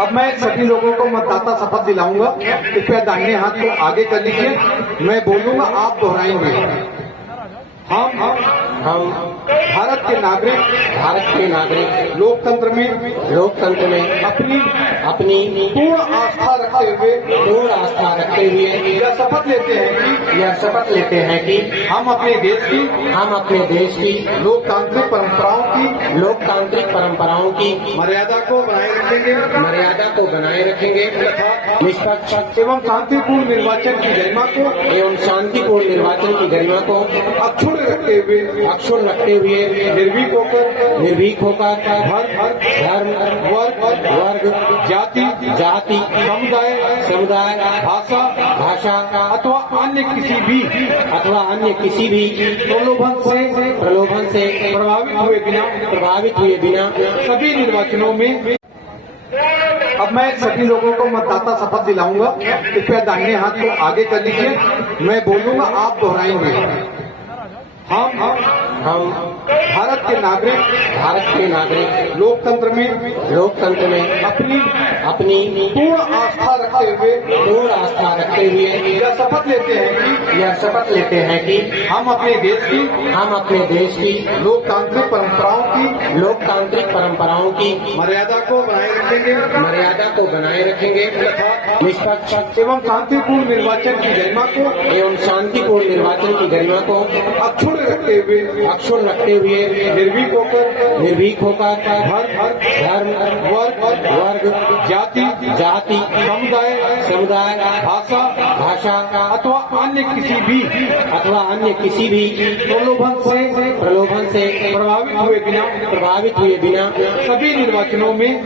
अब मैं सभी लोगों को मतदाता शपथ दिलाऊंगा। कृपया दाहिने हाथ को आगे कर लीजिए। मैं बोलूंगा, आप दोहराएंगे। हम भारत के नागरिक लोकतंत्र में अपनी पूर्ण आस्था रखते हुए यह शपथ लेते हैं कि हम अपने देश की लोकतांत्रिक परंपराओं की मर्यादा को बनाए रखेंगे निष्पक्ष एवं शांतिपूर्ण निर्वाचन की गरिमा को अक्षुण्ण रखते हुए निर्भीक होकर धर्म वर्ग जाति समुदाय भाषा अथवा अन्य किसी भी प्रलोभन से प्रभावित हुए बिना सभी निर्वाचनों में। अब मैं सभी लोगों को मतदाता शपथ दिलाऊंगा। कृपया दाहिने हाथ को आगे कर लीजिए। मैं बोलूंगा, आप दोहराएंगे। हम भारत के नागरिक लोकतंत्र में अपनी पूर्ण आस्था रखते हुए यह शपथ लेते हैं कि हम अपने देश की लोकतांत्रिक परंपराओं की मर्यादा को बनाए रखेंगे निष्पक्ष एवं शांतिपूर्ण निर्वाचन की गरिमा को अक्षुण्ण रखते हुए निर्भीक होकर धर्म वर्ग जाति समुदाय भाषा अथवा अन्य किसी भी प्रलोभन से प्रभावित हुए बिना सभी निर्वाचनों में